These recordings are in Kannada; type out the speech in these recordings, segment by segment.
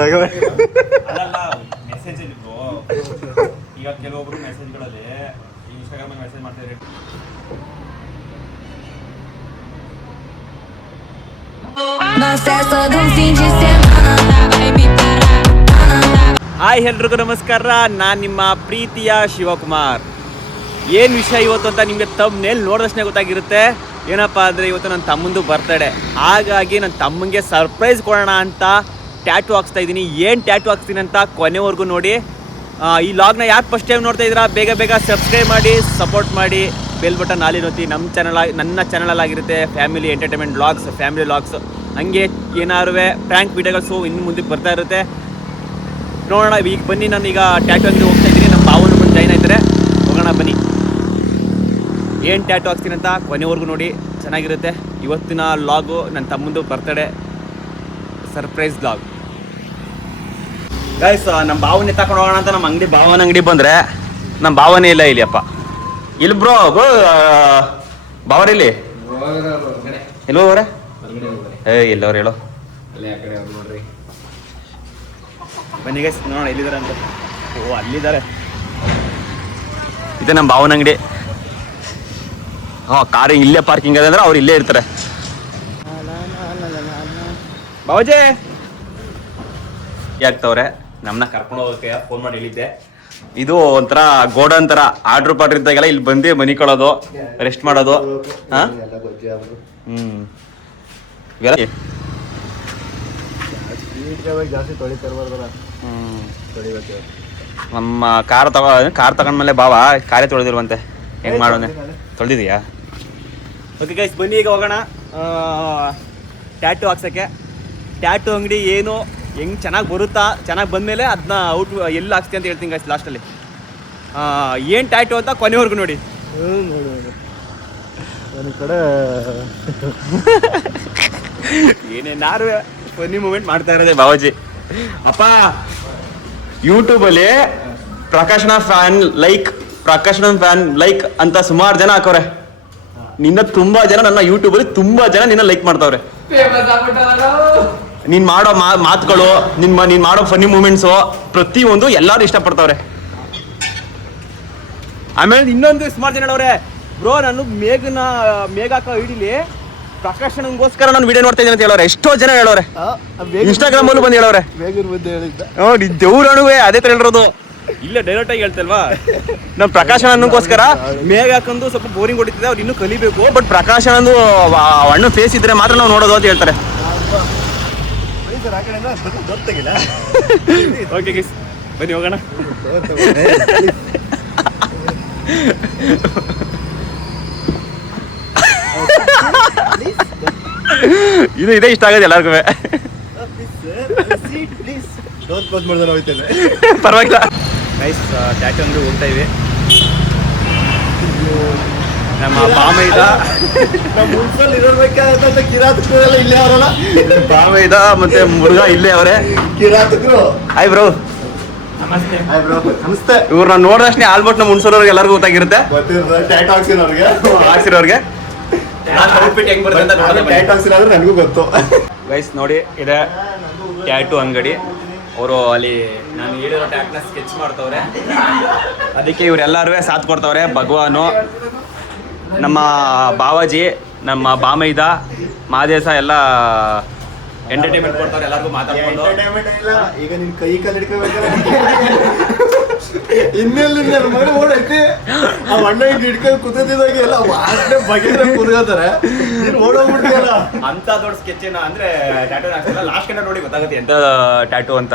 ಅಲ್ಲ ಮೆಸೇಜ್ ಇದ್ರು ಈಗ ಕೆಲವೊಬ್ರು ಮೆಸೇಜ್ಗಳಲ್ಲಿ ಇನ್ಸ್ಟಾಗ್ರಾಮಲ್ಲಿ ಮೆಸೇಜ್ ಮಾಡ್ತಿದ್ದಾರೆ. ಹಾಯ್ ಎಲ್ರಿಗೂ ನಮಸ್ಕಾರ, ನಾನು ನಿಮ್ಮ ಪ್ರೀತಿಯ ಶಿವಕುಮಾರ್. ಏನು ವಿಷಯ ಇವತ್ತು ಅಂತ ನಿಮಗೆ ಥಂಬ್ನೇಲ್ ನೋಡಿದಷ್ಟೇ ಗೊತ್ತಾಗಿರುತ್ತೆ. ಏನಪ್ಪ ಅಂದರೆ ಇವತ್ತು ನನ್ನ ತಮ್ಮಂದು ಬರ್ತಡೇ, ಹಾಗಾಗಿ ನನ್ನ ತಮ್ಮಂಗೆ ಸರ್ಪ್ರೈಸ್ ಕೊಡೋಣ ಅಂತ ಟ್ಯಾಟು ಹಾಕ್ಸ್ತಾ ಇದ್ದೀನಿ. ಏನು ಟ್ಯಾಟು ಹಾಕ್ಸ್ತೀನಿ ಅಂತ ಕೊನೆವರೆಗೂ ನೋಡಿ. ಈ ಲಾಗ್ನ ಯಾಕೆ ಫಸ್ಟ್ ಟೈಮ್ ನೋಡ್ತಾ ಇದ್ದೀರಾ, ಬೇಗ ಸಬ್ಸ್ಕ್ರೈಬ್ ಮಾಡಿ, ಸಪೋರ್ಟ್ ಮಾಡಿ, ಬೆಲ್ ಬಟನ್ ಆಲಿ ಒತ್ತಿ. ನನ್ನ ಚಾನಲಲ್ಲಾಗಿರುತ್ತೆ family entertainment vlogs, family vlogs, ಹಂಗೆ ಏನಾದ್ರು ಪ್ರ್ಯಾಂಕ್ ವೀಡಿಯೋಗಳು ಇನ್ನು ಮುಂದೆ ಬರ್ತಾ ಇರುತ್ತೆ. ನೋಡೋಣ. ಈಗ ಬನ್ನಿ, ನಾನು ಈಗ ಟ್ಯಾಟು ಅಂಗಡಿ ಹೋಗ್ತಾ ಇದ್ದೀನಿ. ನಮ್ಮ ಭಾವನ ಬಂದು ಜಾಯ್ನ್ ಆಯ್ತಾರೆ, ಹೋಗೋಣ ಬನ್ನಿ. ಏನು ಟ್ಯಾಟು ಹಾಕ್ತೀನಿ ಅಂತ ಕೊನೆವರೆಗೂ ನೋಡಿ, ಚೆನ್ನಾಗಿರುತ್ತೆ. ಇವತ್ತಿನ ಲಾಗು ನನ್ನ ತಮ್ಮಂದು ಬರ್ತಡೇ ಸರ್ಪ್ರೈಸ್ ಲಾಗ್. ಗೈಸ್, ನಮ್ಮ ಭಾವನೆ ತಗೊಂಡು ಹೋಗೋಣ ಅಂತ ನಮ್ಮ ಭಾವನ ಅಂಗಡಿ ಬಂದರೆ ನಮ್ಮ ಭಾವನೆ ಇಲ್ಲ ಇಲ್ಲಿ. ಅಪ್ಪ ಇಲ್ಲಿ ಬ್ರೋ ಭಾವರಿಲ್ಲಿ ಎಲ್ಲೋ ಅವರೇ ಎಲ್ಲವ್ರು ಹೇಳೋ ಬನ್ನಿ ಗೈಸ್, ನೋಡೋಣ ಎಲ್ಲಿದ್ದಾರೆ ಅಂತ. ಓ, ಅಲ್ಲಿದ್ದಾರೆ. ಇದೆ ನಮ್ಮ ಭಾವನ ಅಂಗಡಿ. ಕಾರ್ ಇಲ್ಲೇ ಪಾರ್ಕಿಂಗ್ ಅದ ಅಂದ್ರೆ ಅವ್ರು ಇಲ್ಲೇ ಇರ್ತಾರೆ. ಬಾವಜೆ ಆಗ್ತವ್ರೆ, ನಮ್ಮನ್ನ ಕರ್ಕೊಂಡು ಹೋಗೋಕೆ ಫೋನ್ ಮಾಡಿ ಹೇಳಿದ್ದೆ. ಇದು ಒಂಥರ ಗೋಡನ್ ಥರ ಆರ್ಡ್ರ್ ಪಾಡ್ರ್ ಇದ್ದಾಗೆಲ್ಲ ಇಲ್ಲಿ ಬಂದು ಮನಿಕೊಳ್ಳೋದು, ರೆಸ್ಟ್ ಮಾಡೋದು. ನಮ್ಮ ಕಾರ್ ತಗೊಂಡ್ಮೇಲೆ ಬಾವ ಕಾರೇ ತೊಳೆದಿರುವಂತೆ. ಹೆಂಗ್ ಮಾಡೋಣ, ತೊಳೆದಿದೀಯಾ? ಓಕೆ ಗೈಸ್, ಬನ್ನಿ ಈಗ ಹೋಗೋಣ ಟ್ಯಾಟು ಹಾಕ್ಸೋಕ್ಕೆ. ಟ್ಯಾಟು ಅಂಗಡಿ ಏನು ಹೆಂಗೆ ಚೆನ್ನಾಗಿ ಬರುತ್ತಾ, ಚೆನ್ನಾಗಿ ಬಂದಮೇಲೆ ಅದನ್ನ ಎಲ್ಲಿ ಹಾಕ್ಸ್ತೀನಿ ಅಂತ ಹೇಳ್ತೀನಿ ಗೈಸ್ ಲಾಸ್ಟಲ್ಲಿ. ಏನು ಟ್ಯಾಟು ಅಂತ ಕೊನೆವರೆಗೂ ನೋಡಿ. ನನ್ನ ಕಡೆ ಏನೇನಾರು ಫನ್ನಿ ಮೂಮೆಂಟ್ ಮಾಡ್ತಾ ಇರೋದೆ ಬಾವಾಜಿ. ಅಪ್ಪ ಯೂಟ್ಯೂಬಲ್ಲಿ ಪ್ರಕಾಶನ ಫ್ಯಾನ್ ಲೈಕ್ ಅಂತ ಸುಮಾರು ಜನ ಹಾಕೋರೆ. ನಿನ್ನ ತುಂಬಾ ಜನ, ನನ್ನ ಯೂಟ್ಯೂಬಲ್ಲಿ ತುಂಬಾ ಜನ ನಿನ್ನ ಲೈಕ್ ಮಾಡ್ತಾವ್ರೆ. ನೀನ್ ಮಾಡೋ ಮಾತುಗಳು, ನೀನ್ ಮಾಡೋ ಫನ್ನಿ ಮೂಮೆಂಟ್ಸು ಪ್ರತಿಯೊಂದು ಎಲ್ಲಾರು ಇಷ್ಟಪಡ್ತಾವ್ರೆ. ಆಮೇಲೆ ಇನ್ನೊಂದು ಸುಮಾರು ಜನ ಹೇಳವ್ರೆ, ಬ್ರೋ ನಾನು ಮೇಘ ಹಾಕೋ ವಿಡಿಲಿ ಪ್ರಕಾಶನಗೋಸ್ಕರ ನಾನು ವಿಡಿಯೋ ನೋಡ್ತಾ ಇದ್ದೀನಿ ಅಂತ ಹೇಳೋರೆ. ಎಷ್ಟೋ ಜನ ಹೇಳೋರೆ, ಇನ್ಸ್ಟಾಗ್ರಾಮ್ ಅಲ್ಲೂ ಬಂದು ಹೇಳೋರೆ. ನೋಡಿ ದೇವ್ರೇ ಅದೇ ತರ ಹೇಳಿರೋದು. ಇಲ್ಲೇ ಡೈರೆಕ್ಟ್ ಆಗಿ ಹೇಳ್ತಲ್ವಾ, ನಮ್ಮ ಪ್ರಕಾಶನಗೋಸ್ಕರ ಮೇಘ ಹಾಕೊಂಡು ಸ್ವಲ್ಪ ಬೋರಿಂಗ್ ಹೊಡಿತಿದೆ, ಅವ್ರು ಇನ್ನೂ ಕಲಿಬೇಕು. ಬಟ್ ಪ್ರಕಾಶನಂದು ಹಣ್ಣು ಫೇಸ್ ಇದ್ರೆ ಮಾತ್ರ ನಾವು ನೋಡೋದು ಅಂತ ಹೇಳ್ತಾರೆ. ಓಕೆ ಗೈಸ್, ಬನ್ನಿ ಹೋಗೋಣ. ಇದೇ ಇಷ್ಟ ಆಗೋದು ಎಲ್ಲರಿಗೂ. ಪರವಾಗಿಲ್ಲ ಗೈಸ್, ಟ್ಯಾಟು ಅಂಗಡಿ ಹೋಗ್ತಾ ಇವಿ. ನಮ್ಮ ಬಾಮೈದ ಬಾಮೈದ ಮತ್ತೆ ಮುರುಘಾ ಇಲ್ಲೇ ಅವರೇ. Hi bro. ನಮಸ್ತೆ. ಇವ್ರನ್ನ ನೋಡಿದಷ್ಟೇ ಆಲ್ಮೋಸ್ಟ್ ನಮ್ಮ ಹುಣಸೂರವ್ರಿಗೆ ಎಲ್ಲರಿಗೂ ಗೊತ್ತಾಗಿರುತ್ತೆ, ಹಾಕ್ಸಿರೋರ್ಗೆ. ನನಗೂ ಗೊತ್ತು ಗೈಸ್. ನೋಡಿ, ಇದೆ ಟ್ಯಾಟು ಅಂಗಡಿ. ಅವರು ಅಲ್ಲಿ ನಾನು ಹೇಳಿರೋ ಟ್ಯಾಟ್ನ ಸ್ಕೆಚ್ ಮಾಡ್ತವ್ರೆ, ಅದಕ್ಕೆ ಇವರೆಲ್ಲರೂ ಸಾಥ್ ಕೊಡ್ತವ್ರೆ. ಭಗವಾನು, ನಮ್ಮ ಬಾವಾಜಿ, ನಮ್ಮ ಬಾಮೈದ, ಮಾದೇಶ ಎಲ್ಲ ಎಂಟರ್ಟೈನ್ಮೆಂಟ್ ಕೊಡ್ತಾರೆ ಎಲ್ಲರಿಗೂ ಮಾತಾಡ್ಕೊಂಡು. ಈಗ ನಿನ್ ಕೈ ಕಾಲು ಹಿಡ್ಕೋಬೇಕಾದ್ರೆ ಇನ್ನೆಲ್ಲಿ ಮನೆ ಓಡೈತಿ ಆ ಅಣ್ಣ ಹಿಂಗೆ ಹಿಡ್ಕೊಂಡು ಕುತ್ತಿದಾಗ ಎಲ್ಲ ವಾಸನೆ ಬಗೆ ಕುದ್ಕೋತಾರೆ, ನೀನು ಓಡೋಗ್ಬಿಡ್ತೀಯಲ್ಲ. ಅಂತ ದೊಡ್ಡ ಸ್ಕೆಚ್ ಅಂದ್ರೆ ಟ್ಯಾಟೂ ಹಾಕ್ಸಲ್ಲ, ಲಾಸ್ಟ್ ಕಂಡ ನೋಡಿ ಗೊತ್ತಾಗುತ್ತೆ ಎಂತ ಟ್ಯಾಟೂ ಅಂತ.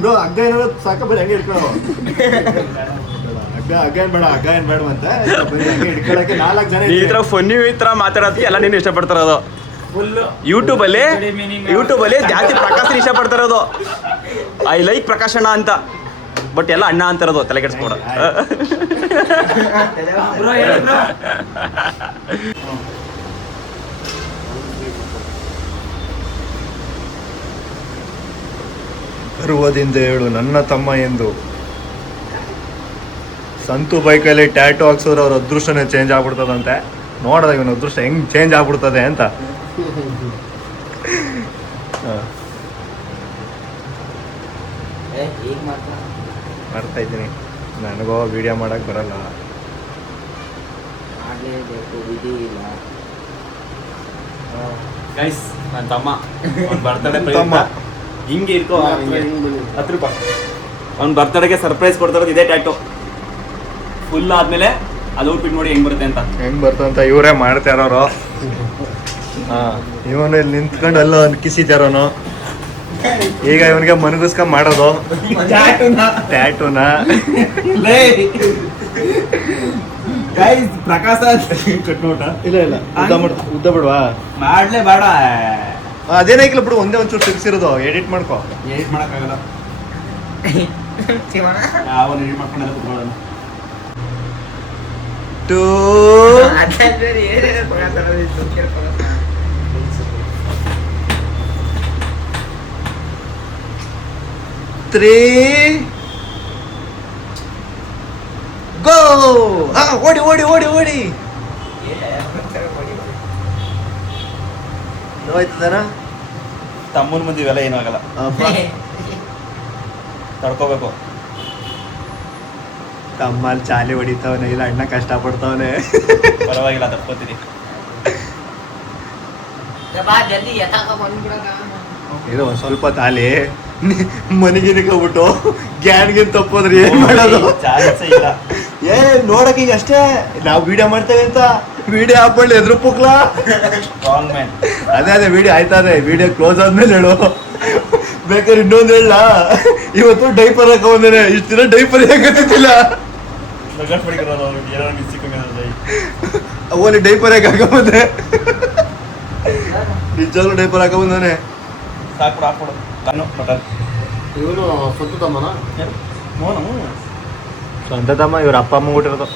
ಬ್ರೋ ಹಗ್ಗ ಏನಾದ್ರು ಸಾಕ, ಬರೀ ಹಂಗೆ ಹಿಡ್ಕೊಳ್ಳೋ. ಹಗ್ಗ ಏನ್ ಬೇಡ ಅಂತ ಹಿಡ್ಕೊಳಕ್ಕೆ 4 ಜನ. ಈ ತರ ಫನ್ನಿ ಈ ತರ ಮಾತಾಡೋದಕ್ಕೆ ಎಲ್ಲ ನೀನು ಇಷ್ಟಪಡ್ತಾರದು. ಯೂಟ್ಯೂಬಲ್ಲಿ ಜಾಸ್ತಿ ಪ್ರಕಾಶನ ಇಷ್ಟಪಡ್ತಾರದು. ಐ ಲೈಕ್ ಪ್ರಕಾಶನ ಅಂತ, ಬಟ್ ಎಲ್ಲ ಅಣ್ಣ ಅಂತಿರೋದು, ತಲೆ ಕೆಡಿಸ್ಕೊಡ. ಗರ್ವದಿಂದ ಹೇಳು ನನ್ನ ತಮ್ಮ ಎಂದು. ಸಂತು ಬೈಕಲ್ಲಿ ಟ್ಯಾಟು ಹಾಕ್ಸಿದ್ರೆ ಅವ್ರ ಅದೃಷ್ಟನೇ ಚೇಂಜ್ ಆಗ್ಬಿಡ್ತದಂತೆ. ನೋಡಿದಾಗ ಇವನ ಅದೃಷ್ಟ ಹೆಂಗ್ ಚೇಂಜ್ ಆಗ್ಬಿಡ್ತದೆ ಅಂತ. ಈಗ ಮಾತ್ರ ಮಾಡ್ತಾ ಇದ್ದೀನಿ. ನನಗೂ ವಿಡಿಯೋ ಮಾಡಕ್ ಬರಲ್ಲ. ಮಾಡಲೇಬೇಕು, ವಿಧಿ ಇಲ್ಲ. ಗೈಸ್ ನನ್ನ ತಮ್ಮ ಅವ್ನ ಬರ್ತಡೇ ತಮ್ಮ. ಹಿಂಗೆ ಇರ್ಕೋ 10 ರೂಪಾಯಿ. ಅವ್ನ ಬರ್ತಡೆಗೆ ಸರ್ಪ್ರೈಸ್ ಕೊಡ್ತಾರೋದು ಇದೇ ಟ್ಯಾಟು. ಫುಲ್ ಆದ್ಮೇಲೆ ಅದು ಔಟ್ಫಿಟ್ ನೋಡಿ ಹೆಂಗ್ ಬರುತ್ತೆ ಅಂತ. ಹೆಂಗ್ ಬರ್ತಂತ ಇವರೇ ಮಾಡ್ತಾ ಇರೋರು. ಇವನು ಇಲ್ಲಿ ನಿಂತ್ಕೊಂಡು ಅಲ್ಲ ಒಂದು ಕಿಸಿತಾರೋನು. ಈಗ ಇವನಿಗೆ ಮನಗುಸ್ಕೊಂಡ್ ಮಾಡೋದು ಟ್ಯಾಟೂನ. ಗೈಸ್ ಪ್ರಕಾಶ ಕಟ್ನೋಟ ಇಲ್ಲ ಇಲ್ಲ ಉದ್ದ ಬಿಡ್ವಾ ಮಾಡ್ಲೇ ಬೇಡ. ಅದೇನಾಗಿಲ್ಲ ಬಿಡು, ಒಂದೇ ಒಂಚೂರು ತೆಗ್ಸಿರೋದು ಎಡಿಟ್ ಮಾಡ್ಕೋ. ಎಡಿಟ್ ಮಾಡಕ್ಕಾಗಲ್ಲ. ಅವನು ಎಡಿಟ್ ಮಾಡ್ಕೊಂಡೆಲ್ಲ ಕುತ್ಕೊಳ್ಳೋಣ. 2 3 ಗೋ. ಓಡಿ ಓಡಿ ಓಡಿ ಓಡಿ ಹೋಯ್ತದನ. ತಮ್ಮನ ಮುಂದೆ ಇವೆಲ್ಲ ಏನೂ ಆಗಲ್ಲ, ತಡ್ಕೋಬೇಕು. ತಮ್ಮಲ್ಲಿ ಚಾಲಿ ಹೊಡಿತಾವನೆ, ಇಲ್ಲ ಅಣ್ಣ ಕಷ್ಟ ಪಡ್ತಾವನೆ. ಪರವಾಗಿಲ್ಲ, ತಡ್ಕೋತೀನಿ. ಜಲ್ದಿ ಎತ್ತಾಕ ಬಂದ್ಬಿಡಕ. ಇದು ಒಂದ್ ಸ್ವಲ್ಪ ತಾಲಿ ಮನೆಗಿನ್ಬಿಟ್ಟು ಗ್ಯಾನ್ಗಿನ್ ತಪ್ಪೋದ್ರಿ ಏನ್ ಮಾಡೋದು? ಚಾನ್ಸೇ ಇಲ್ಲ. ನೋಡಕ್ ಈಗ ಅಷ್ಟೇ ನಾವು ವಿಡಿಯೋ ಮಾಡ್ತೇವೆ ಅಂತ ವಿಡಿಯೋ ಹಾಕೊಳ್ಳಿ ಎದ್ರು ಪುಕ್ಲಾ. Wrong man. ಅದೇ ವಿಡಿಯೋ ಆಯ್ತದೆ, ವಿಡಿಯೋ ಕ್ಲೋಸ್ ಆದ್ಮೇಲೆ ಹೇಳು. ಬೇಕಾದ್ರೆ ಇನ್ನೊಂದು ಹೇಳ, ಇವತ್ತು ಡೈಪರ್ ಹಾಕ ಬಂದೇನೆ, ಇಷ್ಟು ದಿನ ಡೈಪರ್ ಹಾಕತ್ತಿಲ್ಲ. ಅವಲ್ಲಿ ಡೈಪರ್ ಹಾಕ ಬಂದೆ, ನಿಜವಾಗ್ಲೂ ಡೈಪರ್ ಹಾಕ ಬಂದಾನೆ. ಸಾಕು ಹಾಕೊಡು. ಮಟನ್ ಇವನು ಸ್ವಂತ ತಮ್ಮನ ಸ್ವಂತ ತಮ್ಮ ಇವ್ರ ಅಪ್ಪ ಅಮ್ಮಂಗೆ ಹುಟ್ಟಿರೋದು.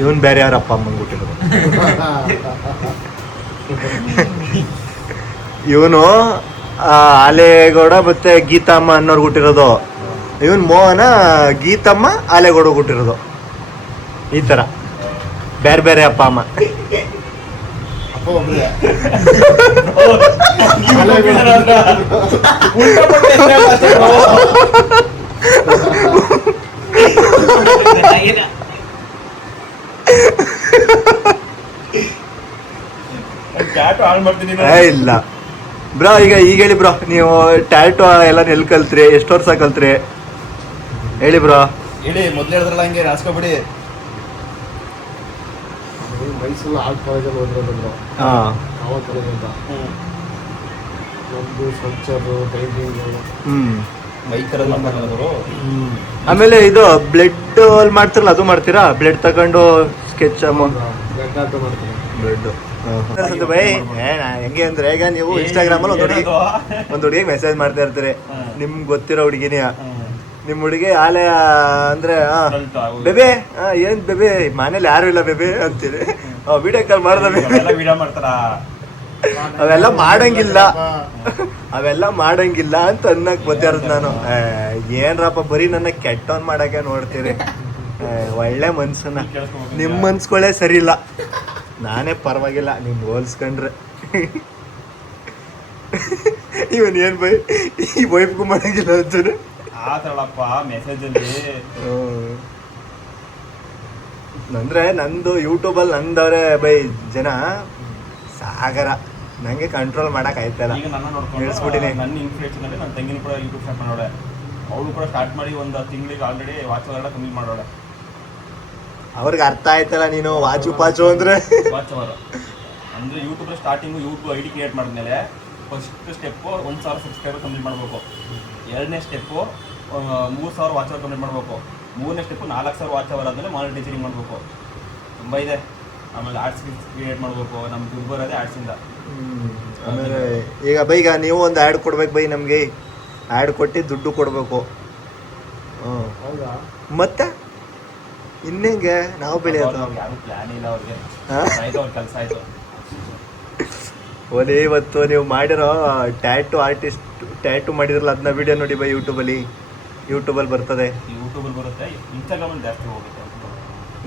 ಇವನ್ ಬೇರೆ ಅವ್ರ ಅಪ್ಪ ಅಮ್ಮಂಗೆ ಹುಟ್ಟಿರೋದು. ಇವನು ಆಲೆಗೌಡ ಮತ್ತೆ ಗೀತಮ್ಮ ಅನ್ನೋರ್ಗೆ ಹುಟ್ಟಿರೋದು. ಇವನ್ ಮೋಹನ ಗೀತಮ್ಮ ಆಲೆಗೌಡ ಹುಟ್ಟಿರೋದು. ಈ ತರ ಬೇರೆ ಬೇರೆ ಅಪ್ಪ ಅಮ್ಮ. ಅಪ್ಪ ಒಬ್ಬರೇ. ಇಲ್ಲ ಬ್ರೋ, ಈಗ ಹೇಳಿ ಬ್ರೋ, ನೀವು ಟ್ಯಾಟೂ ಎಲ್ಲ ಎಲ್ಲಿ ಕಲ್ತ್ರಿ, ಎಷ್ಟು ವರ್ಷ ಕಲ್ತ್ರಿ ಹೇಳಿ ಬ್ರೋ. ಹೇಳಿ, ಮೊದ್ಲು ಹೇಳಿದ್ರಲ್ಲ ಹಂಗೆ ರಾಸ್ಕೊಬಿಡಿ. ಮೈಸೂರು ಆರ್ಟ್ ಕಾಲೇಜಲ್ಲಿ ಓದಿರೋದು. ಆವಾಗ ಕಾಲೇಜ್ ಅಂತ ನಮ್ದು ಸ್ಕಲ್ಪ್ಚರು, ಪೇಂಟಿಂಗ್. ಆಮೇಲೆ ಇದು ಬ್ಲಡ್ ಅಲ್ಲಿ ಮಾಡ್ತಿರಲ್ಲ, ಅದು ಮಾಡ್ತೀರಾ? ಬ್ಲಡ್ ತಗೊಂಡು ಸ್ಕೆಚ್ ಮಾಡ್ತೀನಿ. ಬ್ಲಡ್ ಬೈ ಹೆಂಗೆ ಅಂದ್ರೆ, ಈಗ ನೀವು ಇನ್ಸ್ಟಾಗ್ರಾಮ್ ಅಲ್ಲಿ ಒಂದು ಹುಡುಗಿಗೆ ಮೆಸೇಜ್ ಮಾಡ್ತಾ ಇರ್ತೀರಿ, ನಿಮ್ಗೆ ಗೊತ್ತಿರೋ ಹುಡುಗಿನೇ. ನಿಮ್ ಹುಡುಗಿ ಆಲೆ ಅಂದ್ರೆ ಬೇಬೆ ಏನ್ ಬೇಬೆ ಮನೇಲಿ ಯಾರು ಇಲ್ಲ ಬೇಬೆ ಅಂತೀರಿ, ವಿಡಿಯೋ ಕಾಲ್ ಮಾಡ್ದ ವಿಡಿಯೋ ಮಾಡ್ತಾರ. ಅವೆಲ್ಲ ಮಾಡಂಗಿಲ್ಲ ಅಂತ ಅನ್ನಕ್ ಗೊತ್ತಿರೋದು ನಾನು. ಏನ್ರಪ್ಪ ಬರೀ ನನ್ನ ಕೆಟ್ಟವನ್ ಮಾಡಕ್ಕೆ ನೋಡ್ತೀರಿ. ಒಳ್ಳೆ ಮನ್ಸನ್ನ, ನಿಮ್ ಮನ್ಸ್ಗಳೇ ಸರಿ ಇಲ್ಲ. ನಾನೇ ಪರವಾಗಿಲ್ಲ ನಿಮ್ ಹೋಲ್ಸ್ಕೊಂಡ್ರೆ. ಇವನ್ ಏನ್ ಬೈ ಈ ವೈಫ್ಗೂ ಮಾಡಂಗಿಲ್ಲ ಅಂತಾನೆ ಆತಳಪ್ಪ ಮೆಸೇಜ್ ಅಲ್ಲಿ. ಅಂದ್ರೆ ನಂದು ಯೂಟ್ಯೂಬಲ್ಲಿ ನಂದವ್ರೆ ಬೈ ಜನ ಸಾಗರ, ನಂಗೆ ಕಂಟ್ರೋಲ್ ಮಾಡಕ್ ಆಯ್ತಲ್ಲ. ಈಗ ನನ್ನ ನಿಲ್ಸ್ಬಿಟ್ಟಿನಿ. ನನ್ನ ಇನ್ಫ್ಲೂಯೆನ್ಸ್ ಅಲ್ಲಿ ನನ್ನ ತಂಗಿನ ಕೂಡ ಯೂಟ್ಯೂಬ್ ಸ್ಟಾರ್ಟ್ ಮಾಡೋಳೆ. ಅವಳು ಕೂಡ ಸ್ಟಾರ್ಟ್ ಮಾಡಿ ಒಂದು ತಿಂಗಳಿಗೆ ಆಲ್ರೆಡಿ ವಾಚ್ ಅವರ್ ಕಂಪ್ಲೀಟ್ ಮಾಡೋಳೆ. ಅವ್ರಿಗೆ ಅರ್ಥ ಆಯ್ತಲ್ಲ ನೀನು ವಾಚು ಪಾಚು ಅಂದ್ರೆ. ವಾಚ್ ಅವರ್ ಅಂದ್ರೆ YouTube starting YouTube ID create ಮಾಡಿದ್ಮೇಲೆ ಫಸ್ಟ್ ಸ್ಟೆಪ್ಪು 1000 ಸಬ್ಸ್ಕ್ರೈಬರ್ ಕಂಪ್ಲೀಟ್ ಮಾಡಬೇಕು. ಎರಡನೇ ಸ್ಟೆಪ್ಪು 3000 ವಾಚ್ ಅವರ್ ಕಂಪ್ಲೀಟ್ ಮಾಡಬೇಕು. ಮೂರನೇ ಸ್ಟೆಪ್ಪು 4000 ವಾಚ್ ಅವರ್ ಆದಮೇಲೆ ಮಾನಿಟೈಸರಿಂಗ್ ಮಾಡಬೇಕು. ತುಂಬ ಇದೆ. ಆಮೇಲೆ ಆರ್ಟ್ಸ್ ಕ್ರಿಯೇಟ್ ಮಾಡಬೇಕು. ನಮ್ಗೆ ದುಡ್ಡು ಬರೋದೇ ಆರ್ಟ್ಸಿಂದ. ಆಮೇಲೆ ಈಗ ಬೈಗ ನೀವು ಒಂದು ಆ್ಯಡ್ ಕೊಡ್ಬೇಕು ಬೈ, ನಮಗೆ ಆ್ಯಡ್ ಕೊಟ್ಟು ದುಡ್ಡು ಕೊಡಬೇಕು. ಹೌದಾ? ಮತ್ತೆ ಇನ್ನೇಂಗೆ ನಾವು ಬೆಳೆಯೋದು? ಯಾರು ಪ್ಲಾನ್ ಇಲ್ಲ ಅವ್ರಿಗೆ. ಆಯ್ತು, ಅವ್ರ ಕೆಲಸ ಆಯ್ತು. ಓಲಿ ಇವತ್ತು ನೀವು ಮಾಡಿರೋ ಟ್ಯಾಟೂ ಮಾಡಿದ್ರಲ್ಲ, ಅದನ್ನ ವಿಡಿಯೋ ನೋಡಿ ಬೈ ಯೂಟ್ಯೂಬಲ್ಲಿ ಬರ್ತದೆ. ಯೂಟ್ಯೂಬಲ್ಲಿ ಬರುತ್ತೆ, ಇನ್ಸ್ಟಾಗ್ರಾಮಲ್ಲಿ ಜಾಸ್ತಿ ಹೋಗುತ್ತೆ.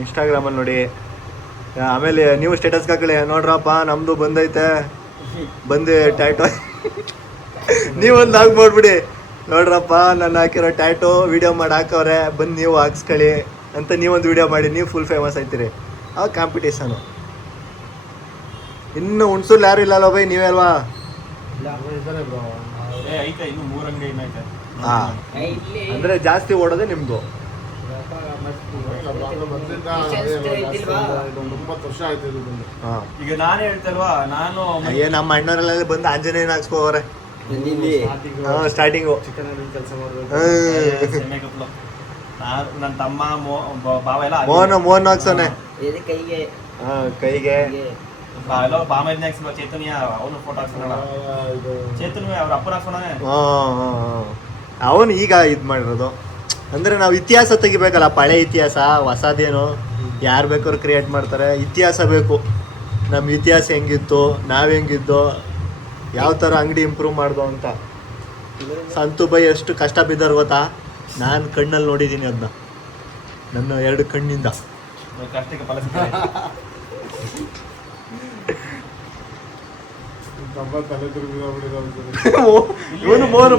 ಇನ್ಸ್ಟಾಗ್ರಾಮಲ್ಲಿ ನೋಡಿ. ಆಮೇಲೆ ನೀವು ಸ್ಟೇಟಸ್ಗೆ ಹಾಕಲಿ, ನೋಡ್ರಪ್ಪ ನಮ್ಮದು ಬಂದೈತೆ, ಬಂದು ಟ್ಯಾಟೂ ನೀವೊಂದು ಲಾಗ್ ಮಾಡ್ಬಿಡಿ. ನೋಡ್ರಪ್ಪ ನಾನು ಹಾಕಿರೋ ಟ್ಯಾಟೋ ವಿಡಿಯೋ ಮಾಡಿ ಹಾಕವ್ರೆ, ಬಂದು ನೀವು ಹಾಕ್ಸ್ಕೊಳ್ಳಿ ಅಂತ ನೀವೊಂದು ವಿಡಿಯೋ ಮಾಡಿ ನೀವು ಫುಲ್ ಫೇಮಸ್ ಆಯ್ತೀರಿ. ಅವಾಗ ಕಾಂಪಿಟೇಷನು. ಇನ್ನು ಹುಣ್ಸೂರು ಯಾರು ಇಲ್ಲಲ್ಲ ಬೈ, ನೀವೇ ಅಲ್ವಾ? ಇದ್ದಾರೆ ಬ್ರೋ. ಐತೆ ಇನ್ನು 3 ಅಂಗಡಿ ಇನ್ನೈತೆ. ಹಾಂ, ಅಂದರೆ ಜಾಸ್ತಿ ಓಡೋದೇ ನಿಮ್ಮದು. ಮೊದಲಿಂದ 9 ವರ್ಷ ಆಯ್ತು ಇದು ಬಂದು. ಹಾಂ, ಈಗ ನಾನೇ ಹೇಳ್ತಲ್ವಾ, ನಾನು ಅಯ್ಯೋ ನಮ್ಮ ಅಣ್ಣವರೆಲ್ಲ ಬಂದು ಆಂಜನೇಯನ ಹಾಕ್ಸ್ಕೋವ್ರೆ. ಹಾಂ, ಸ್ಟಾರ್ಟಿಂಗು ಚಿಕನ್ ಕೆಲಸ ಮಾಡಬೇಕು. ನನ್ನ ತಮ್ಮ ಬಾವ ಎಲ್ಲ ಮೋಹನ್ ಹಾಕ್ಸೋನೆ. ಕೈಗೆ ಹಾಂ, ಕೈಗೆ ಎಲ್ಲ ಬಾಮೈದ್ನ ಹಾಕ್ಸಿಲ್ವ ಚೇತನ್ಯ, ಅವನು ಫೋಟೋ ಹಾಕ್ಸೋಣ. ಚೇತನ್ಯ ಅವ್ರ ಅಪ್ಪನ ಹಾಕ್ಸೋಣ. ಅವನು ಈಗ ಇದು ಮಾಡಿರೋದು. ಅಂದರೆ ನಾವು ಇತಿಹಾಸ ತೆಗಿಬೇಕಲ್ಲ, ಪಳೆ ಇತಿಹಾಸ, ಹೊಸದೇನು ಯಾರು ಬೇಕಾದ್ರೂ ಕ್ರಿಯೇಟ್ ಮಾಡ್ತಾರೆ. ಇತಿಹಾಸ ಬೇಕು, ನಮ್ಮ ಇತಿಹಾಸ ಹೆಂಗಿತ್ತು, ನಾವು ಹೆಂಗಿದ್ದೋ, ಯಾವ ಥರ ಅಂಗಡಿ ಇಂಪ್ರೂವ್ ಮಾಡ್ದೋ ಅಂತ. ಸಂತು ಬೈ ಎಷ್ಟು ಕಷ್ಟ ಬಿದ್ದಾರು ಗೊತ್ತಾ? ನಾನು ಕಣ್ಣಲ್ಲಿ ನೋಡಿದ್ದೀನಿ ಅದನ್ನ, ನನ್ನ 2 ಕಣ್ಣಿಂದ. ಕಷ್ಟಕ್ಕೆ ಫಲ ಸಿಗ್ತದೆ. ತಲೆ ಇವನು ಮೋಹನ್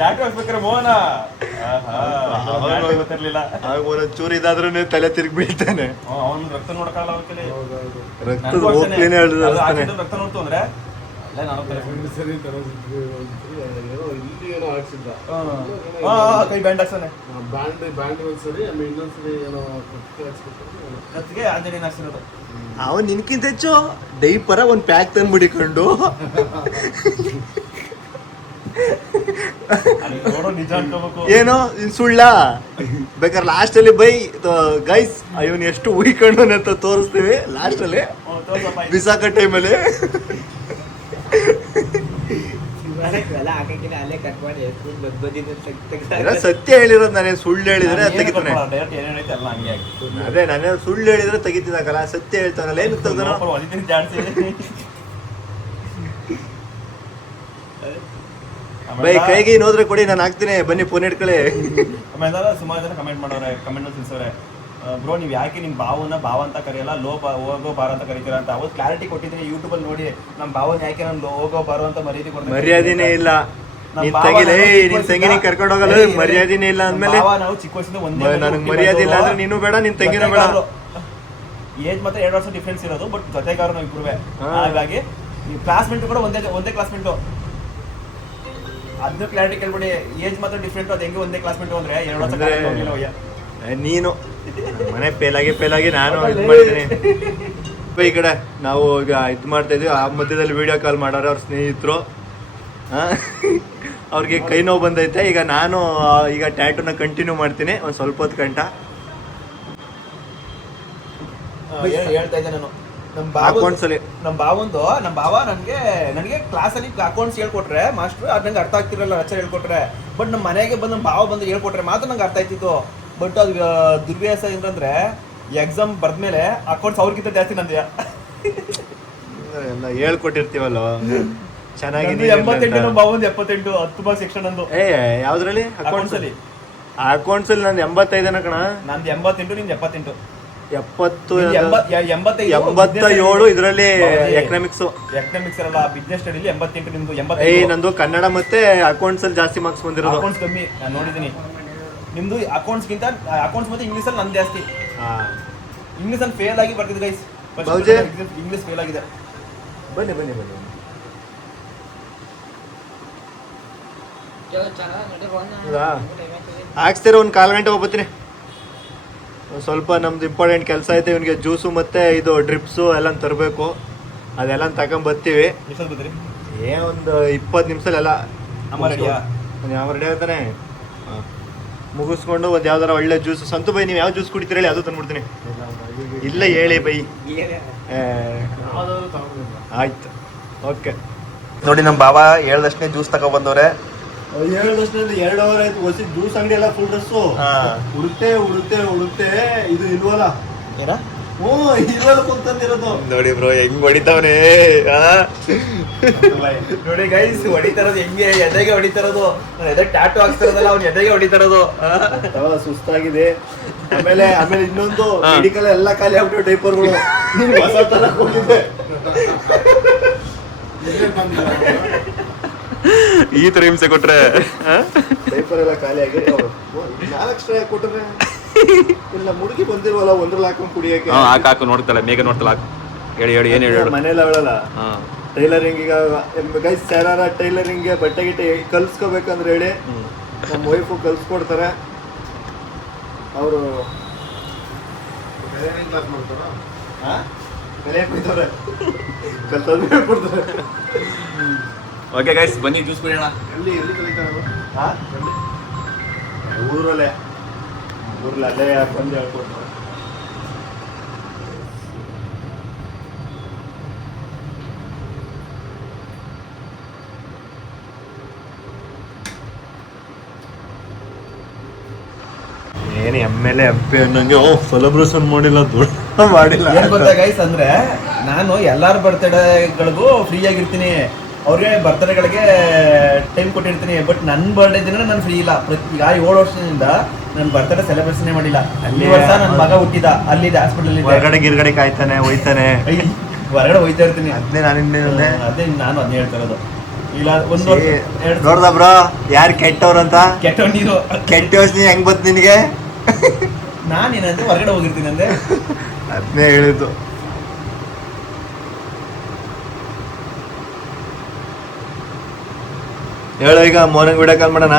ಯಾಕೆ ಹಾಕ್ಬೇಕಾರೆ ಮೋಹನ ಗೊತ್ತಿರ್ಲಿಲ್ಲ. ಚೂರು ಇದಾದ್ರೂ ತಲೆ ತಿರುಗಿ ಬೀಳ್ತಾನೆ. ಅವ್ನು ರಕ್ತ ನೋಡಕ್ಕಾಗಲ್ಲ ಅವ್ರ ಕೈಲಿ. ರಕ್ತದ ಹೋಗ್ಲೇನೆ ರಕ್ತ ನೋಡ್ತು ಅಂದ್ರೆ ಸರಿ ಏನೋ ಇಲ್ಲಿ ಏನೋ ಹಾಕ್ಸಿದ್ದ. ಕೈ ಬ್ಯಾಂಡ್ ಹಾಕ್ಸಾನೆ. ಬ್ಯಾಂಡ್ ಒಂದ್ಸರಿ, ಆಮೇಲೆ ಇನ್ನೊಂದ್ಸರಿ ಏನೋ ಕತ್ತಿಗೆ ಆಂಜನೇಯನ ಹಾಕ್ಸಿರೋದು. ಅವನ್ ನಿನ್ಕಿಂತ ಹೆಚ್ಚು ಡೈಪರ ಒಂದು ಪ್ಯಾಕ್ ತಂದ್ಬಿಡಿಕೊಂಡು ನಿಜ ಅನ್ಕೋಬೇಕು. ಏನೋ ಸುಳ್ಳ ಬೇಕಾದ್ರೆ ಲಾಸ್ಟ್ ಅಲ್ಲಿ ಬೈ ಗೈಸ್ ಇವನ್ ಎಷ್ಟು ಉಯ್ಕೊಂಡು ಅಂತ ತೋರಿಸ್ತೀವಿ ಲಾಸ್ಟ್ ಅಲ್ಲಿ ಬಿಸಾಕ ಟೈಮಲ್ಲಿ. ಸತ್ಯ ಹೇಳಿರೋದು, ನಾನೇನು ಸುಳ್ಳು ಹೇಳಿದ್ರೆ ತೆಗಿತಾನೆ. ಅದೇ ನಾನೇ ಸುಳ್ಳು ಹೇಳಿದ್ರೆ ತೆಗಿತಿದಾಗಲ್ಲ, ಸತ್ಯ ಹೇಳ್ತಾನಲ್ಲ. ಏನು ತೆಗ್ದಾನ ಬೈ ಕೈಗೆ ನೋದ್ರೆ ಕೊಡಿ, ನಾನು ಹಾಕ್ತೀನಿ, ಬನ್ನಿ ಫೋನ್ ಇಟ್ಕೊಳ್ಳಿ. ಆಮೇಲೆ ಸುಮಾರು ಜನ ಕಮೆಂಟ್ ಮಾಡೋರೆ, ಕಮೆಂಟ್ ತಿಳಿಸೋರೆ, ಬ್ರೋ ನೀವು ಯಾಕೆ ನಿಮ್ಮ ಭಾವನ ಭಾವ ಅಂತ ಕರೆಯಲ್ಲ, ಹೋಗೋ ಬಾರ ಅಂತ ಕರಿತೀರಾ ಅಂತ. ಅವತ್ತು ಕ್ಲಾರಿಟಿ ಕೊಟ್ಟಿದ್ದೀನಿ ಯೂಟ್ಯೂಬಲ್ಲಿ ನೋಡಿ. ನಮ್ಮ ಭಾವನ ಯಾಕೆ ನಾನು ಹೋಗೋ ಬಾರೋ ಅಂತ ಮರ್ಯಾದೆನೇ ಇಲ್ಲ. ನೀನ್ ತೆಗಿಲೇ, ನಿನ್ ತಂಗಿನ ಕರ್ಕೊಂಡು ಹೋಗಲ್ಲ, ಮರ್ಯಾದೆನೇ ಇಲ್ಲ ಅಂದ್ಮೇಲೆ ನಾವು ಚಿಕ್ಕ ವಯಸ್ಸಿಂದ ಒಂದೇ. ನನಗೆ ಮರ್ಯಾದೆ ಇಲ್ಲ ಅಂದ್ರೆ ನೀನು ಬೇಡ, ನಿನ್ ತಂಗಿನೂ ಬೇಡ. ಏಜ್ ಮಾತ್ರ 2 ವರ್ಷ ಡಿಫ್ರೆನ್ಸ್ ಇರೋದು, ಬಟ್ ಜೊತೆಗಾರ ನಾವು ಇಬ್ರುವೆ. ಹಾಗಾಗಿ ಕ್ಲಾಸ್ಮೇಟ್ ಕೂಡ ಒಂದೇ ಕ್ಲಾಸ್ಮೇಟು. ಅದನ್ನು ಕ್ಲಾರಿಟಿ ಕೇಳ್ಬಿಡಿ. ಏಜ್ ಮಾತ್ರ ಡಿಫ್ರೆಂಟ್, ಅದು ಹೆಂಗೆ ಒಂದೇ ಕ್ಲಾಸ್ಮೇಟು ಅಂದ್ರೆ 2 ವರ್ಷ. ನೀನು ಮನೆ ಪೇಲಾಗಿ ನಾನು ಇದು ಮಾಡ್ತೀನಿ. ಈ ಕಡೆ ನಾವು ಈಗ ಇದು ಮಾಡ್ತಾ ಇದ್ವಿ, ಆ ಮಧ್ಯದಲ್ಲಿ ವಿಡಿಯೋ ಕಾಲ್ ಮಾಡೋರು ಅವ್ರ ಸ್ನೇಹಿತರು. ಅವ್ರಿಗೆ ಕೈ ನೋವು ಬಂದೈತೆ. ಈಗ ನಾನು ಈಗ ಟ್ಯಾಟೂನ ಕಂಟಿನ್ಯೂ ಮಾಡ್ತೀನಿ ಒಂದು ಸ್ವಲ್ಪ ಹೊತ್ತು ಗಂಟ. ಹೇಳ್ತಾ ಇದ್ದೆ ನಾನು, ನಮ್ಮ ಭಾವ ನನಗೆ ಕ್ಲಾಸಲ್ಲಿ ಅಕೌಂಟ್ಸ್ ಹೇಳ್ಕೊಟ್ರೆ ಮಾಸ್ಟ್ರು, ಅದು ನಂಗೆ ಅರ್ಥ ಆಗ್ತಿರಲ್ಲ, ಲೆಕ್ಚರ್ ಹೇಳ್ಕೊಟ್ರೆ. ಬಟ್ ನಮ್ಮ ಮನೆಗೆ ಬಂದು ನಮ್ಮ ಭಾವ ಬಂದು ಹೇಳ್ಕೊಟ್ರೆ ಮಾತ್ರ ನಂಗೆ ಅರ್ಥ ಆಯ್ತಿತ್ತು. ಬಟ್ ಅದು ದುರ್ವ್ಯಾಸ ಏನಂದ್ರೆ ಎಕ್ಸಾಮ್ ಬರ್ದ್ಮೇಲೆ ಅಕೌಂಟ್ಸ್ ಅವ್ರಿಗಿಂತ ಜಾಸ್ತಿ ನಂದು ಎಲ್ಲ ಹೇಳ್ಕೊಟ್ಟಿರ್ತೀವಲ್ಲ ಚೆನ್ನಾಗಿ. 88 ನಮ್ಮ ಭಾವಂದು 78, 10 ಮಾರ್ಕ್ಸ್ ಎಕ್ಸ್ಟ್ರಾ ನಂದು. ಯಾವ್ದ್ರಲ್ಲಿ? ಅಕೌಂಟ್ಸ್ ಅಲ್ಲಿ. ಅಕೌಂಟ್ಸ್ ಅಲ್ಲಿ ನಂದು 85 ಕಣ. ನಂದು 88, ನಿಂದು 78. 87 ಇದರಲ್ಲಿ ಎಕನಾಮಿಕ್ಸ್ ಅಲ್ಲ, ಬಿಸ್ನೆಸ್ ಸ್ಟಡಿಲಿ 88, ನಿಮ್ದು 85. ನಂದು ಕನ್ನಡ ಮತ್ತೆ ಅಕೌಂಟ್ಸ್ ಅಲ್ಲಿ ಜಾಸ್ತಿ ಮಾರ್ಕ್ಸ್ ಬಂದಿರೋದು. ಅಕೌಂಟ್ಸ್ ಕಮ್ಮಿ ನಾನು ನೋಡಿದ್ದೀನಿ. ನಿಮ್ದು ಅಕೌಂಟ್ಸ್ಗಿಂತ ಅಕೌಂಟ್ಸ್ ಮತ್ತೆ ಇಂಗ್ಲೀಷ್ ಅಲ್ಲಿ ನಂದು ಜಾಸ್ತಿ. ಇಂಗ್ಲೀಷ್ ಅಲ್ಲಿ ಫೇಲ್ ಆಗಿ ಬರ್ತಿದ್ದು ಗೈಸ್. ಇಂಗ್ಲೀಷ್ ಫೇಲ್ ಆಗಿದೆ. ಬನ್ನಿ ಹಾಕ್ಸ್ತೀರ. ಒಂದು 1/4 ಗಂಟೆ ಹೋಗ್ಬತ್ತೀನಿ. ಸ್ವಲ್ಪ ನಮ್ದು ಇಂಪಾರ್ಟೆಂಟ್ ಕೆಲಸ ಐತೆ. ಇವನಿಗೆ ಜ್ಯೂಸು ಮತ್ತೆ ಇದು ಡ್ರಿಪ್ಸು ಎಲ್ಲ ತರಬೇಕು. ಅದೆಲ್ಲ ತಗೊಂಬರ್ತೀವಿ. ಒಂದು 20 ನಿಮಿಷದಲ್ಲಿ ಎಲ್ಲ ರೆಡಿ ಆಗ್ತಾನೆ. ಮುಗಿಸ್ಕೊಂಡು ಒಂದು ಯಾವ್ದಾರ ಒಳ್ಳೆ ಜ್ಯೂಸ್. ಸಂತು ಬೈ ನೀವು ಯಾವ ಜ್ಯೂಸ್ ಕುಡಿತೀರ ಹೇಳಿ, ಅದು ತಂದ್ಬಿಡ್ತೀನಿ. ಇಲ್ಲ ಹೇಳಿ ಬೈ. ಆಯ್ತು, ಓಕೆ. ನೋಡಿ ನಮ್ಮ ಬಾವ ಹೇಳ್ದಷ್ಟೇ ಜ್ಯೂಸ್ ತಗೊಬಂದವ್ರೆ. 2 ಅವರ್ ಆಯ್ತು. ಹೊಸ ಜ್ಯೂಸ್ ಅಂಗಡಿ ಎಲ್ಲ ಫುಲ್ ಡ್ರೆಸ್ಸು ಹುಡುಕ್ತೆ ಇದು ಇಲ್ವಲ್ಲ. ನೋಡಿ ಬ್ರೋ ಹೆಂಗ್ ಹೊಡಿತಾವನೆ. ನೋಡಿ ಗೈಸ್ ಹೊಡಿತಾರದು ಹೆಂಗೆ, ಎದೆಗೆ ಹೊಡಿತಾರದು. ಎದೆ ಟ್ಯಾಟೂ ಹಾಕ್ತಿರೋದಲ್ಲ, ಅವ್ನು ಎದೆಗೆ ಹೊಡಿತಾರದು. ಸುಸ್ತಾಗಿದೆ. ಆಮೇಲೆ ಇನ್ನೊಂದು ಮೆಡಿಕಲ್ ಎಲ್ಲ ಖಾಲಿ ಆಗ್ಬಿಟ್ಟು ಡೈಪರ್ಗಳು ಹೊಸ ತರ ಹೋಗಿದೆ. ಈ ತರ ಹಿಂಸೆ ಕೊಟ್ರೆ ಡೈಪರ್ ಎಲ್ಲ ಖಾಲಿ ಆಗಿ 4 ಸ್ಟ್ರೇ ಕೊಟ್ರೆ ಇಲ್ಲ ಮುಡುಗಿ ಬಂದಿಲ್ವಲ್ಲ ಒಂದ್ರಲ್ಲಿ ಹಾಕೊಂಡು ಕುಡಿಯಕ್ಕೆ. ಹಾಕು ನೋಡ್ತಾಳೆ, ಮೇಘ ನೋಡ್ತಾಳೆ, ಹಾಕು. ಹೇಳಿ ಏನ್ ಹೇಳಿ ಮನೇಲಿ ಅವಳಲ್ಲ ಟೈಲರಿಂಗ್. ಈಗ ಗೈಸ್ ಯಾರ ಟೈಲರಿಂಗ್ಗೆ ಬಟ್ಟೆ ಗಿಟ್ಟೆ ಕಲ್ಸ್ಕೋಬೇಕಂದ್ರೆ ಹೇಳಿ ನಮ್ಮ ವೈಫು ಕಲ್ಸ್ಕೊಡ್ತಾರೆ. ಅವರು ಕ್ಲಾಸ್ ಮಾಡ್ತಾರಾ? ಕಲ್ತಂದ್ರೆ ಹೇಳ್ಕೊಡ್ತಾರೆ. ಓಕೆ ಗೈಸ್, ಬನ್ನಿ ಜ್ಯೂಸ್ ಕುಡಿಯೋಣ. ಎಲ್ಲಿ ಕಲಿತಾರ? ಊರಲ್ಲೇ ಅಲ್ಲೇ ಬಂದು ಹೇಳ್ಕೊಡ್ತಾರೆ. ಏನು ಎಮ್.ಎಲ್.ಎ. MP ಅನ್ನಂಗೆ ಸೆಲೆಬ್ರೇಷನ್ ಮಾಡಿಲ್ಲ, ದೊಡ್ಡ ಮಾಡಿಲ್ಲ. ಏನ್ ಗೊತ್ತಾ ಗೈಸ್ ಅಂದ್ರೆ, ನಾನು ಎಲ್ಲಾರ ಬರ್ತ್ಡೇಗಳಿಗೂ ಫ್ರೀ ಆಗಿರ್ತೀನಿ, ಅವ್ರಿಗೆ ಬರ್ತ್ಡೇಗಳಿಗೆ ಟೈಮ್ ಕೊಟ್ಟಿರ್ತೀನಿ. ಬಟ್ ನನ್ನ ಬರ್ಡೇ ದಿನ ನಾನು ಫ್ರೀ ಇಲ್ಲ. ಈಗ 7 ವರ್ಷದಿಂದ ನನ್ನ ಬರ್ತ್ಡೇ ಸೆಲೆಬ್ರೇಷನ್ ಮಾಡಿಲ್ಲ. ಈ ವರ್ಷ ನನ್ನ ಮಗ ಹುಟ್ಟಿದ, ಅಲ್ಲಿದೆ ಹಾಸ್ಪಿಟಲ್, ಹೊರಗಡೆ ಗಿರ್ಗಡೆ ಕಾಯ್ತಾನೆ, ಹೋಯ್ತಾನೆ, ಹೊರಗಡೆ ಹೋಯ್ತಾ ಇರ್ತೀನಿ. ಅದೇ ನಾನು ಅದನ್ನ ಹೇಳ್ತಾ ಇರೋದು. ಇಲ್ಲ ಒಂದು ನೋಡ್ದ ಬ್ರೋ ಯಾರು ಕೆಟ್ಟವ್ರಂತ? ಕೆಟ್ಟ ನೀರು ಕೆಟ್ಟ ಯೋಚನೆ ಹೆಂಗ್ ಬಂತು ನಿನಗೆ? ನಾನೇನಂದ್ರೆ ಹೊರಗಡೆ ಹೋಗಿರ್ತೀನಿ ಅಂದೆ. ಅದನ್ನೇ ಹೇಳಿದ್ದು. ಹೇಳೋ ಈಗ ಮೋನಂಗ್ ವಿಡಿಯೋ ಕಾಲ್ ಮಾಡೋಣ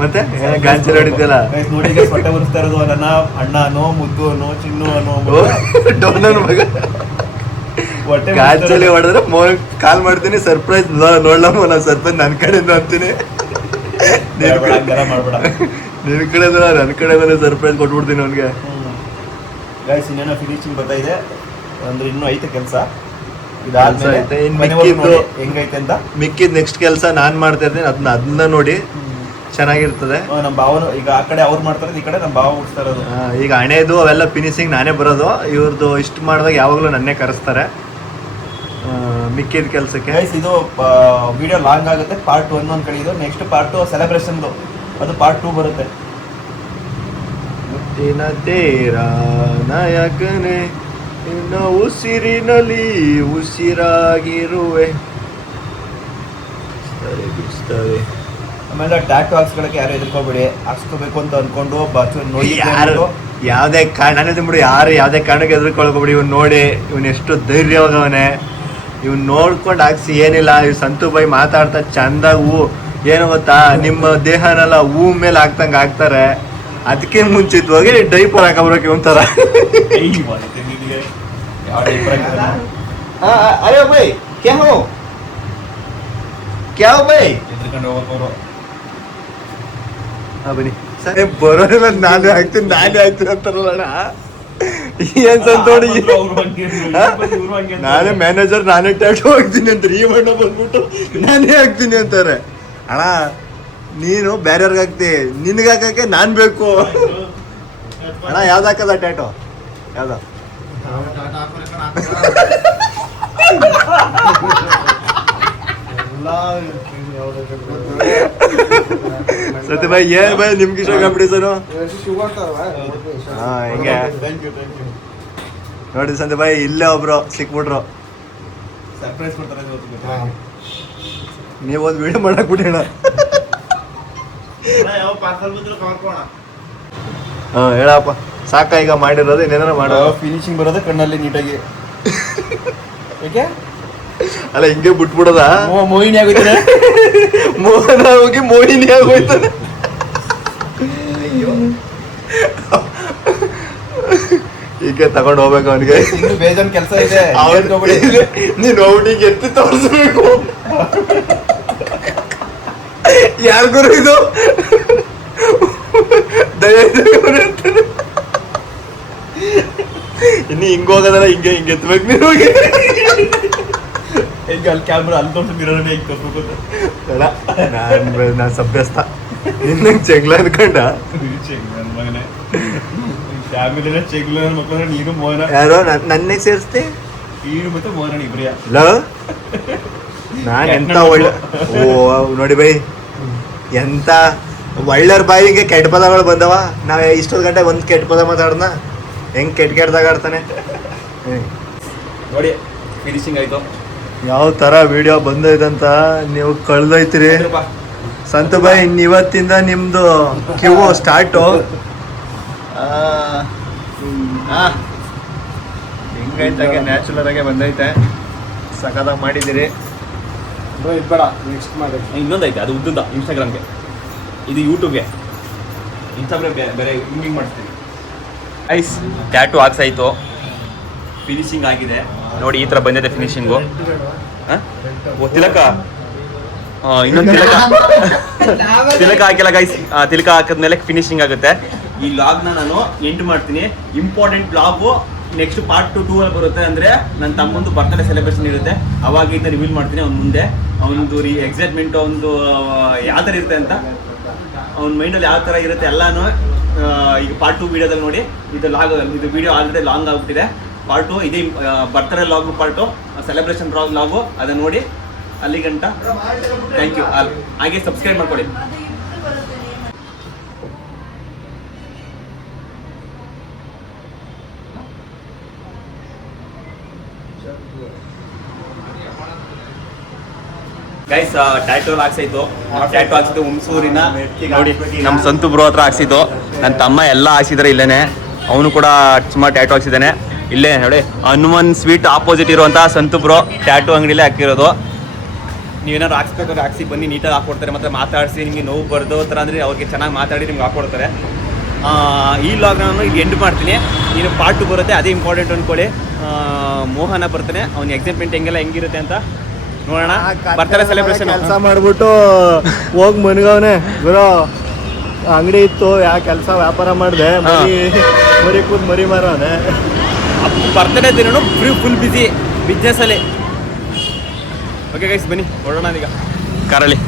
ಮತ್ತೆ ಗಾಂಚಲ್ ಹೊಡಿದ್ಯಲ್ಲ ನೋಡಿ. ಹೊಟ್ಟೆ ಬರ್ಸ್ತಾ ಇರೋದು ನನ್ನ ಅಣ್ಣನೋ ಮುದ್ದುನೋ ಚಿನ್ನುನೋ ಡೋನನ್ ಮಗ. ಗಾಂಚಲಿ ಹೊಡೆದ್ರೆ ಮೋನ್ ಕಾಲ್ ಮಾಡ್ತೀನಿ, ಸರ್ಪ್ರೈಸ್ ನೋಡ್ಲಮ್ಮ, ನಾನು ಸರ್ಪ್ರೈಸ್ ನನ್ನ ಕಡೆಯಿಂದ ಅಂತೀನಿ. ಮಾಡ್ಬೇಡ, ನಿನ್ ಕಡೆ ನನ್ನ ಕಡೆ ಮೇಲೆ ಸರ್ಪ್ರೈಸ್ ಕೊಟ್ಬಿಡ್ತೀನಿ ಅವ್ನಿಗೆ. ಗೈಸ್ ಇನ್ನೇನೋ ಫಿನಿಶಿಂಗ್ ಬರ್ತಾ ಇದೆ ಅಂದ್ರೆ ಇನ್ನೂ ಐತೆ ಕೆಲಸ. ಹೆಂಗೈತೆ ಅಂತ ಮಿಕ್ಕಿದ್ ನೆಕ್ಸ್ಟ್ ಕೆಲಸ ನಾನ್ ಮಾಡ್ತಾ ಇರ್ತೀನಿ, ಅದನ್ನ ನೋಡಿ ಚೆನ್ನಾಗಿರ್ತದೆ. ನಮ್ಮ ಭಾವನು ಈಗ ಆ ಕಡೆ ಅವ್ರು ಮಾಡ್ತಾರೆ, ಈ ಕಡೆ ನಮ್ಮ ಭಾವ ಉಡ್ಸ್ತಾ ಇರೋದು. ಈಗ ಹಣೆದು ಅವೆಲ್ಲ ಫಿನಿಶಿಂಗ್ ನಾನೇ ಬರೋದು. ಇವ್ರದ್ದು ಇಷ್ಟು ಮಾಡಿದಾಗ ಯಾವಾಗಲೂ ನನ್ನೇ ಕರೆಸ್ತಾರೆ ಮಿಕ್ಕಿದ ಕೆಲಸಕ್ಕೆ. ಗೈಸ್ ಇದು ವಿಡಿಯೋ ಲಾಂಗ್ ಆಗುತ್ತೆ. ಪಾರ್ಟ್ 1 ಒಂದು ಕಡೆ ಇದು, ನೆಕ್ಸ್ಟ್ ಪಾರ್ಟ್ 2 ಸೆಲೆಬ್ರೇಷನ್ದು, ಅದು ಪಾರ್ಟ್ 2 ಬರುತ್ತೆ. ಮುತ್ತಿನ ತೇರ ನಾಯಕನೇ, ನಿನ್ನ ಉಸಿರಿನಲ್ಲಿ ಉಸಿರಾಗಿರುವೆ. ಆಮೇಲೆ ಟ್ಯಾಟು ಹಾಕ್ಸ್ಕೊಳಕ್ಕೆ ಯಾರು ಎದುರ್ಕೋಬೇಡಿ, ಹಾಕ್ಸ್ಕೋಬೇಕು ಅಂತ ಅನ್ಕೊಂಡು ಯಾರು ಯಾವ್ದೇ ಕಾರಣ ಬಿಡು, ಯಾರು ಯಾವ್ದೇ ಕಾರಣಕ್ಕೆ ಎದುರ್ಕೊಳ್ಕೊಬಿಡಿ. ಇವ್ನು ನೋಡಿ ಇವ್ನು ಎಷ್ಟು ಧೈರ್ಯವಾಗವನೆ, ಇವ್ನು ನೋಡ್ಕೊಂಡು ಹಾಕ್ಸಿ ಏನಿಲ್ಲ. ಇವ್ ಸಂತು ಬೈ ಮಾತಾಡ್ತಾ ಚಂದಾಗ ಹೂ ಏನು ಗೊತ್ತಾ, ನಿಮ್ಮ ದೇಹನೆಲ್ಲ ಹೂ ಮೇಲೆ ಹಾಕ್ತಂಗೆ ಹಾಕ್ತಾರೆ. ಅದಕ್ಕೆ ಮುಂಚಿತವಾಗಿ ಡೈಪರ್ ಹಾಕಬರೋಕೆ ಒಂಥರ. ಅಯ್ಯೋ ಬೈ ಕ್ಯಾ ಬೈ ಬನ್ನಿ ಸರಿ ಬರೋದಿಲ್ಲ. ನಾನೇ ಹಾಕ್ತೀನಿ ಅಂತಾರಲ್ಲ ಏನ್ ಸಂತೋಡಿ. ನಾನೇ ಮ್ಯಾನೇಜರ್, ನಾನೇ ಟ್ಯಾಟು ಹಾಕ್ತೀನಿ ಅಂತಾರೆ. ಈ ಬಣ್ಣ ಬಂದ್ಬಿಟ್ಟು ನಾನೇ ಹಾಕ್ತೀನಿ ಅಂತಾರೆ. ಅಣ್ಣ ನೀನು ಬೇರೆಯವ್ರಿಗೆ ಹಾಕ್ತಿ, ನಿನ್ಗೆ ಹಾಕಕ್ಕೆ ನಾನ್ ಬೇಕು. ಅಣ್ಣ ಯಾವ್ದು ಹಾಕದ ಟ್ಯಾಟು? ಯಾವ್ದ ಸತ್ಯ ಭಾಯ್ ಏನ್ ಭಾಯ್ ನಿಮ್ಗೆ ಇಷ್ಟ ಕಾಂಪಿಟೇಷನು? ಹಾ ಹಿಂಗೆ ನೋಡಿ ಸಂತೆ ಭಾಯ್, ಇಲ್ಲೇ ಒಬ್ರು ಸಿಕ್ಬಿಟ್ರು. ಸರ್ಪ್ರೈಸ್ ಕೊಡ್ತಾರೆ. ನೀವೊಂದು ವಿಡಿಯೋ ಮಾಡಕ್ ಬಿಡೋಣ. ಹಾ ಹೇಳಪ್ಪ, ಸಾಕ ಈಗ ಮಾಡಿರೋದು, ಇನ್ನೇನಾರ ಮಾಡೋ. ಫಿನಿಶಿಂಗ್ ಬರೋದು ಕಣ್ಣಲ್ಲಿ ನೀಟಾಗಿ. ಏಕೆ ಅಲ್ಲ ಹಿಂಗೆ ಬಿಟ್ಬಿಡೋದ? ಮೋಹಿನಿ ಆಗೋಯ್ತಾನೆ, ಮೋಹನ ಹೋಗಿ ಮೋಹಿನಿ ಆಗೋಯ್ತಾನೆ. ಈಗ ತಗೊಂಡು ಹೋಗ್ಬೇಕು ಅವನಿಗೆ. ಇನ್ನು ಬೇಜಾನ್ ಕೆಲಸ ಇದೆ. ನೀನು ಔಟಿಗೆ ಎತ್ತಿ ತೋರಿಸ್ಬೇಕು. ಯಾರಿಗೂ ಇದು ಇನ್ನು ಹಿಂಗ ಹೋಗೋದಲ್ಲ, ಹಿಂಗೆ ಎತ್ತಬೇಕು ನೀನು. ಈಗ ಅಲ್ಲಿ ಕ್ಯಾಮ್ರಾ ಅಲ್ಲಿ ತೋರಿಸಿರೋಣ, ಹೇಗೆ ತೋರಿಸ್ಬೇಕು? ನಾನು ಸಭ್ಯಸ್ಥ, ನಿನ್ನಂಗೆ ಚೆಗ್ಲ ಅನ್ಕೊಂಡ. ಮಗನೇ ಫ್ಯಾಮಿಲಿನ ಚೆಗ್ಲ ಮಕ್ಕಳ ನೀನು ಮೋಹನ. ಯಾರೋ ನನ್ನೇ ಸೇರಿಸ್ತಿ? ಈಡು ಮತ್ತೆ ಮೋಹನ ಇಬ್ರಿಯ ನಾನು ಎಂತ ಒಳ್ಳೆ. ಓ ನೋಡಿ ಬೈ, ಎಂತ ಒಳ್ಳೆಯವ್ರ ಬಾಯಿಗೆ ಕೆಟ್ಟ ಪದಗಳು ಬಂದವ. ನಾವ್ ಇಷ್ಟೊಂದು ಗಂಟೆ ಒಂದು ಕೆಟ್ಟ ಪದ ಮಾತಾಡ್ದ, ಹೆಂಗ್ ಕೆಟ್ಟದಾಗ ಆಡ್ತಾನೆ ನೋಡಿ. ಫಿನಿಶಿಂಗ್ ಆಯ್ತು. ಯಾವ ತರ ವಿಡಿಯೋ ಬಂದೈತಂತ ನೀವು ಕಳ್ದೈತ್ರಿ ಸಂತು ಬಾಯ್. ಇವತ್ತಿಂದ ನಿಮ್ದು ಕ್ಯೂ ಸ್ಟಾರ್ಟು. ಹೆಂಗೈತೆ ನ್ಯಾಚುರಲ್ ಆಗಿ ಬಂದೈತೆ. ಸಖತ್ತಾಗಿ ಮಾಡಿದ್ದೀರಿ. ಬ್ರೋ ಇದು ಬೇಡ, ನೆಕ್ಸ್ಟ್ ಮಾಡಿ. ಇನ್ನೊಂದೈತೆ ಅದು ಉದ್ದುದ ಇನ್ಸ್ಟಾಗ್ರಾಮ್ಗೆ, ಇದು ಯೂಟ್ಯೂಬ್ಗೆ. ಇನ್ಸ್ಟಾಗ್ರಾಮ್ ಬೇರೆ ಹಿಂಗೆ ಮಾಡಿಸ್ತೀವಿ. ಐಸ್ ಟ್ಯಾಟು ಹಾಕ್ಸಾಯ್ತು, ಫಿನಿಶಿಂಗ್ ಆಗಿದೆ ನೋಡಿ. ಈ ಥರ ಬಂದಿದೆ ಫಿನಿಶಿಂಗು. ಓ ತಿಲಕ, ಇನ್ನೊಂದು ತಿಲಕ ತಿಲಕ ಹಾಕಿಲ್ಲ ಗೈಸ್. ತಿಲಕ ಹಾಕಿದ್ಮೇಲೆ ಫಿನಿಶಿಂಗ್ ಆಗುತ್ತೆ. ಈ ಲಾಗ್ನ ನಾನು ಎಂಡ್ ಮಾಡ್ತೀನಿ. ಇಂಪಾರ್ಟೆಂಟ್ ಲಾಗು ನೆಕ್ಸ್ಟ್ ಪಾರ್ಟ್ 2 ಅಲ್ಲಿ ಬರುತ್ತೆ. ಅಂದರೆ ನನ್ನ ತಮ್ಮಂದು ಬರ್ತ್ಡೇ ಸೆಲೆಬ್ರೇಷನ್ ಇರುತ್ತೆ, ಅವಾಗ ಇದನ್ನ ರಿವೀಲ್ ಮಾಡ್ತೀನಿ. ಅವ್ನ ಮುಂದೆ ಅವನದು ಎಕ್ಸೈಟ್ಮೆಂಟ್, ಒಂದು ಯಾವ ಥರ ಇರುತ್ತೆ ಅಂತ, ಅವ್ನ ಮೈಂಡಲ್ಲಿ ಯಾವ ಥರ ಇರುತ್ತೆ ಎಲ್ಲಾನು ಈಗ ಪಾರ್ಟ್ 2 ವೀಡಿಯೋದಲ್ಲಿ ನೋಡಿ. ಇದು ವಿಡಿಯೋ ಆಲ್ರೆಡಿ ಲಾಂಗ್ ಆಗ್ಬಿಟ್ಟಿದೆ. ಪಾರ್ಟ್ 2 ಇದೇ birthday vlog, part celebration vlog, ಅದನ್ನು ನೋಡಿ. ಅಲ್ಲಿ ಗಂಟ ಥ್ಯಾಂಕ್ ಯು ಆಲ್. ಹಾಗೆ ಸಬ್ಸ್ಕ್ರೈಬ್ ಮಾಡ್ಕೊಳ್ಳಿ. ಗೈಸ್ ಟ್ಯಾಟೂ ಹಾಕ್ಸಿತ್ತು. ಟ್ಯಾಟೂ ಹಾಕ್ಸಿದ್ದು ಹುಣಸೂರಿನ ನೋಡಿ, ನಮ್ಮ ಸಂತು ಬ್ರೋ ಹತ್ರ ಹಾಕ್ಸಿದ್ದು. ನನ್ನ ತಮ್ಮ ಎಲ್ಲ ಹಾಕ್ಸಿದ್ದಾರೆ ಇಲ್ಲೇನೆ. ಅವನು ಕೂಡ ಸುಮಾರು ಟ್ಯಾಟೂ ಹಾಕ್ಸಿದ್ದಾನೆ ಇಲ್ಲೇ ನೋಡಿ. ಹನುಮನ್ ಸ್ವೀಟ್ ಆಪೋಸಿಟ್ ಇರುವಂಥ ಸಂತು ಬ್ರೋ ಟ್ಯಾಟೂ ಅಂಗಡಿಲೇ ಹಾಕಿರೋದು. ನೀವೇನಾದ್ರು ಹಾಕ್ಸ್ಬೇಕಾದ್ರೆ ಹಾಕ್ಸಿ ಬನ್ನಿ, ನೀಟಾಗಿ ಹಾಕ್ಕೊಡ್ತಾರೆ. ಮತ್ತು ಮಾತಾಡಿಸಿ ನಿಮಗೆ ನೋವು ಬರ್ದೋ ಥರ ಅಂದರೆ ಅವ್ರಿಗೆ ಚೆನ್ನಾಗಿ ಮಾತಾಡಿ ನಿಮ್ಗೆ ಹಾಕ್ಕೊಡ್ತಾರೆ. ಈ ಲಾಗ್ ನಾನು ಈಗ ಎಂಡ್ ಮಾಡ್ತೀನಿ. ಇನ್ನು ಪಾರ್ಟ್ 2 ಬರುತ್ತೆ, ಅದೇ ಇಂಪಾರ್ಟೆಂಟ್ ಅಂದ್ಕೊಳ್ಳಿ. ಮೋಹನ ಬರ್ತಾನೆ, ಅವ್ನ ಎಕ್ಸೈಟ್ಮೆಂಟ್ ಹೆಂಗಿರುತ್ತೆ ಅಂತ ನೋಡೋಣ. ಬರ್ತಾರೆ ಸೆಲೆಬ್ರೇಷನ್ ಕೆಲಸ ಮಾಡ್ಬಿಟ್ಟು ಹೋಗಿ ಮನ್ಗವನೆ ಗುರು. ಅಂಗಡಿ ಇತ್ತು, ಯಾವ ಕೆಲಸ ವ್ಯಾಪಾರ ಮಾಡಿದೆ, ಮರಿ ಕೂತ್ ಮರಿ ಮಾರವನೆ. ಬರ್ತಡೇ ದಿನ ಫುಲ್ ಬಿಸಿ ಬಿಸ್ನೆಸ್ಸಲ್ಲಿ. ಓಕೆ ಗೈಸ್ ಬನ್ನಿ ಹೊರಡೋಣ ಈಗ ಕಾರಲ್ಲಿ.